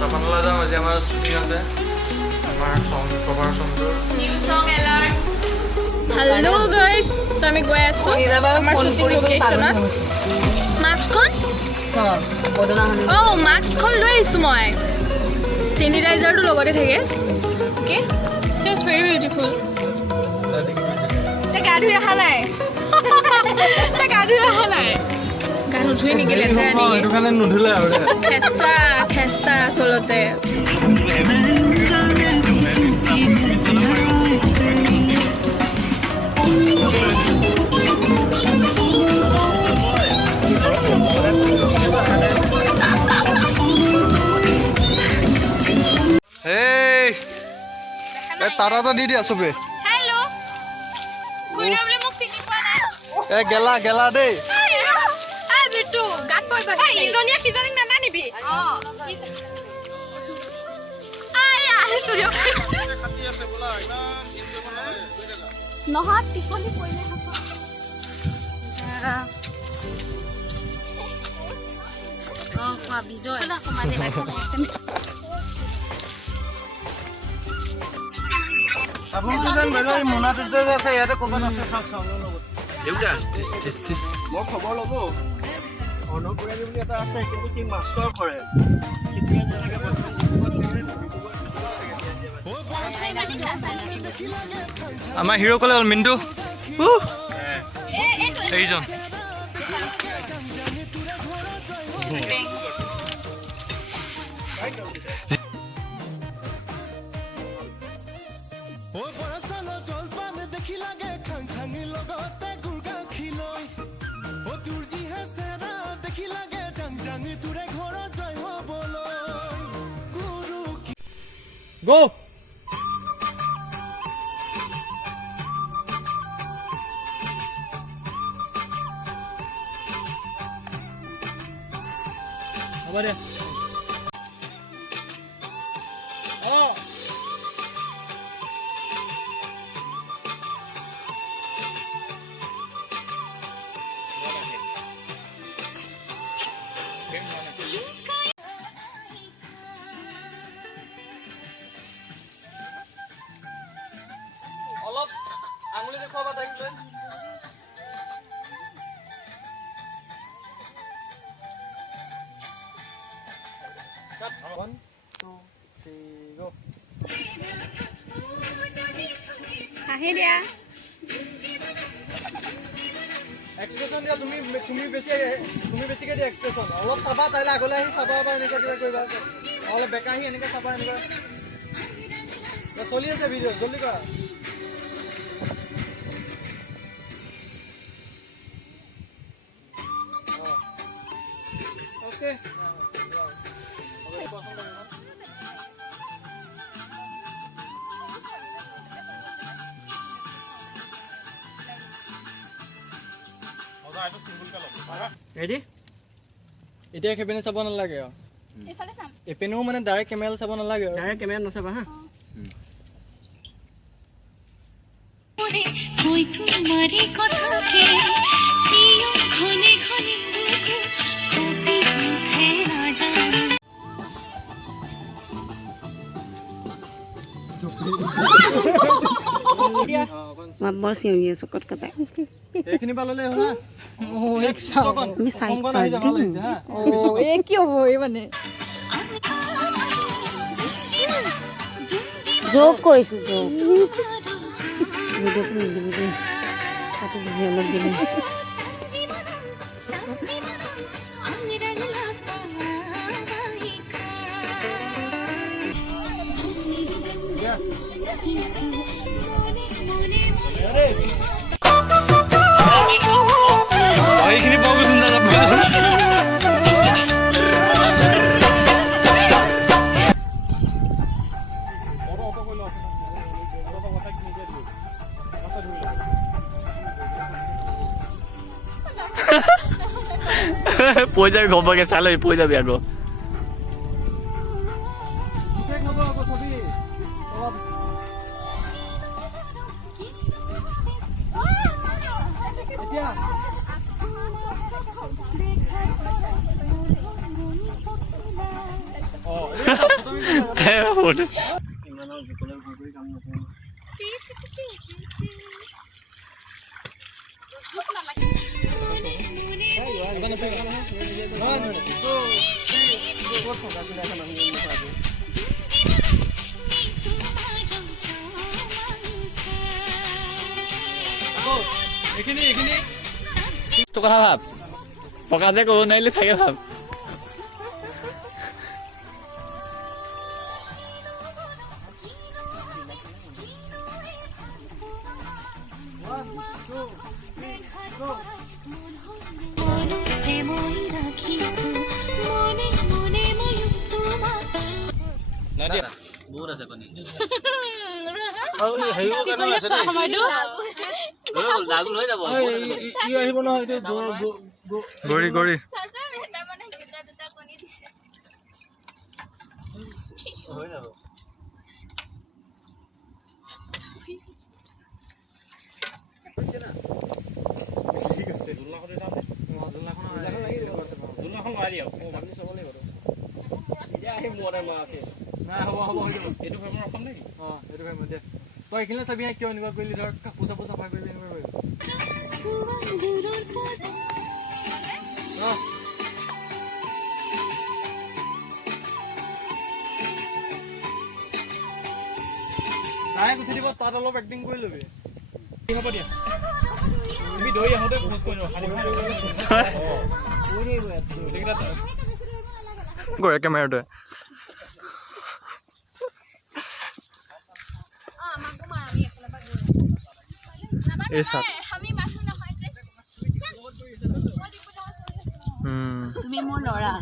জাপানলৈ যাম আজি আমাৰ শ্বুটিং আছে আমাৰ সং কভাৰ সংটোৰ নিউ সং এলাৰ্ট হেল্ল গাইস সো আমি গৈ আছো আমাৰ শ্বুটিং লোকেশ্যনত মাস্কখন মাস্কখন লৈ আহিছোঁ মই চেনিটাইজাৰটো লগতে থাকে okay so it's very beautiful তে গা ধুই অহা নাই গা নুধুই নেকি লেতেৰা নেকি এইটো কাৰণে নুধুলে আৰু খেস্তা আচলতে তাৰাটা দি দিয়া চবে হেল্ল' কুইৰাবলে মোক চিনি পোৱা নাই গেলা দেই বিটু গাত পই ইন্দনিয়া কিজানিক নানানিবি নহয় পিছলি পৰিলে বিজয় মোনাটোতে আছে ইয়াতে ক'ৰবাত আছে মই খবৰ ল'ব অৰ্ণপুৰীয়া বুলি এটা আছে কিন্তু কি মাষ্টৰ কৰে আমাৰ হিৰো ক'লে হ'ল মিণ্টু এইজন Go! Apa dia? Oh. অলপ আঙুলি দেখুৱাবা তাইক লৈ কাট 1 2 3 গো আহি দিয়া এক্সপ্ৰেছন দিয়া তুমি বেছিকে দিয়া এক্সপ্ৰেছন অলপ চাবা তাইলে আগলৈ আহি চাবা বা এনেকুৱা কিবা কৰিবা অলপ বেকা আহি এনেকৈ চাবা এনেকুৱা চলি আছে ভিডিঅ' জলদি কৰা Okay. Ready? এতিয়া কেমেৰা চাব নালাগে এফালে চাম এপেনেও মানে ডাইৰেক্ট কেমেৰা চাব নালাগে ডাইৰেক্ট কেমেৰা নচাবা হা कोई तुम्हारी कथा के पियो घने घने कॉपी है राजा বৰ চিঞৰি আছো ক'ত ক'ত এইখিনি পাললে হলা এক চাও আমি চাই এই কি হ'ব এই মানে যোগ কৰিছোঁ যোগ ভিডিঅ'টো নিদিবি দেই তাতে ভিডিঅ' অলপ দিবি এইখিনি পাব চিন্তা যাব পই যাবি ঘপকে চালে পই যাবি আকৌ এতিয়া ওপৰতে ইমানৰ জোকলে ভয় কৰি কাম নকৰোঁ এইখিনি এইখিনি তোৰ কথা ভাব পকা যে ক'ব নোৱাৰিলে থাকে ভাব মনতে মই ৰাখিছো মনে মনে মই তোমাক বহুত আছে কণী হেৰিও কাৰণে আছে দেই দাগুল হৈ যাব ই আহিব নহয় এইটো গৰি গৰি হৈ যাব ঠিক আছে জোলনাখন লগাই দিয়ক আপুনি চাব লাগিব এতিয়া আহিম মৰে মাকে নাই হ'ব হ'ব হৈ যাব এইটো ফেমৰ ৰখাম নেকি অঁ এইটো ফেমৰ দে তই এইখিনিলে চাবি কিয় এনেকুৱা কৰিলি ধৰ কাপোৰ চাপোৰ চাফা কৰিবি এনেকুৱা কৰিবি সুন্দৰৰ পদ অঁ তাই গুচি দিব তাত অলপ এক্টিং কৰি ল'বি হ'ব দিয়া তুমি দৈ আহোঁতে খোজ কৰি কৰে কেমেৰাটোৱে এই চাপ তুমি মোৰ ল'ৰা